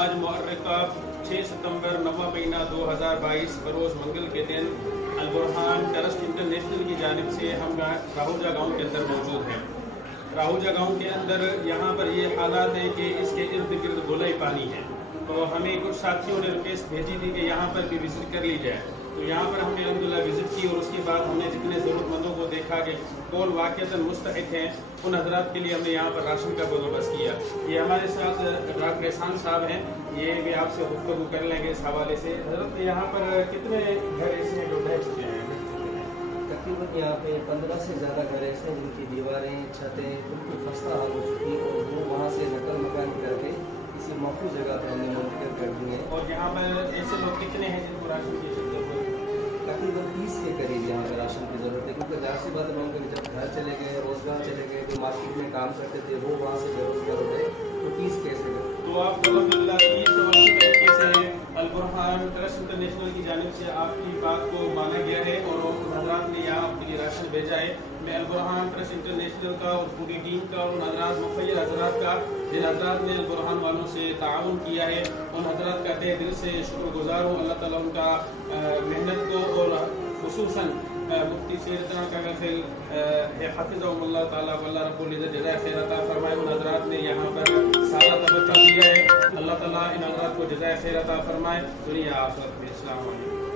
آج مؤرخہ 6 ستمبر 9واں مہینہ 2022 بروز منگل کے دن البرہان ٹرسٹ انٹرنیشنل کی جانب سے ہم راہوجہ گاؤں کے اندر موجود ہیں۔ راہوجہ گاؤں کے اندر یہاں پر یہ حالات ہیں کہ اس کے ارد گرد گولائی پانی ہے، تو ہمیں کچھ ساتھیوں نے ریکویسٹ بھیجی تھی کہ یہاں پر بھی وزٹ کر لی جائے، تو یہاں پر ہم نے الحمدللہ وزٹ کی، اور اس کے بعد ہم نے جتنے ضرورت مندوں کو دیکھا کہ کون واقعتاً مستحق ہیں، ان حضرات کے لیے ہم نے یہاں پر راشن کا بندوبست کیا۔ یہ ہمارے ساتھ ڈاکٹر احسان صاحب ہیں، یہ بھی آپ سے گفتگو کر لیں گے اس حوالے سے۔ حضرت یہاں پر کتنے گھر ایسے جو ڈھہ چکے ہیں؟ تقریباً یہاں پہ 15 سے زیادہ گھر ایسے ہیں جن کی دیواریں چھتیں بالکل خستہ حال ہو چکی ہیں، اور وہ وہاں سے نقل مکان کر کے کسی محفوظ جگہ پہ ہم نے منتقل کر دی ہیں۔ اور یہاں پر ایسے لوگ کتنے ہیں جن کو راشن کی ضرورت ہے؟ تقریباً 30 کے قریب یہاں پہ راشن کی ضرورت ہے، کیونکہ ظاہر سی بات ہے لوگوں کے جب گھر چلے گئے، روزگار چلے گئے، جو مارکیٹ میں کام کرتے تھے وہ وہاں سے بے روزگار ہو گئے، تو 30 کیسے گئے؟ تو آپ کو الحمدللہ 30 اور اسی طریقے سے البرہان ٹرسٹ انٹرنیشنل کی جانب سے آپ کی بات کو مانا گیا ہے، اور حضرات نے یہاں آپ کے لیے راشن بھیجا ہے۔ میں البرہان ٹرسٹ انٹرنیشنل کا اور پوری ٹیم کا اور ان حضرات مخیر حضرات کا جن حضرات نے البرہان والوں سے تعاون کیا ہے، ان حضرات کا تہ دل سے شکر گزار ہوں۔ اللہ تعالیٰ ان کا محنت کو، اور خصوصاً مفتی سیدنا کا حفظہم اللہ تعالیٰ اللہ رب العزت جزائے خیر عطا فرمائے۔ ان حضرات نے یہاں پر سارا توجہ دیا ہے، اللہ تعالیٰ ان حضرات کو جزائے خیر عطا فرمائے دنیا آخرت میں۔ السلام علیکم۔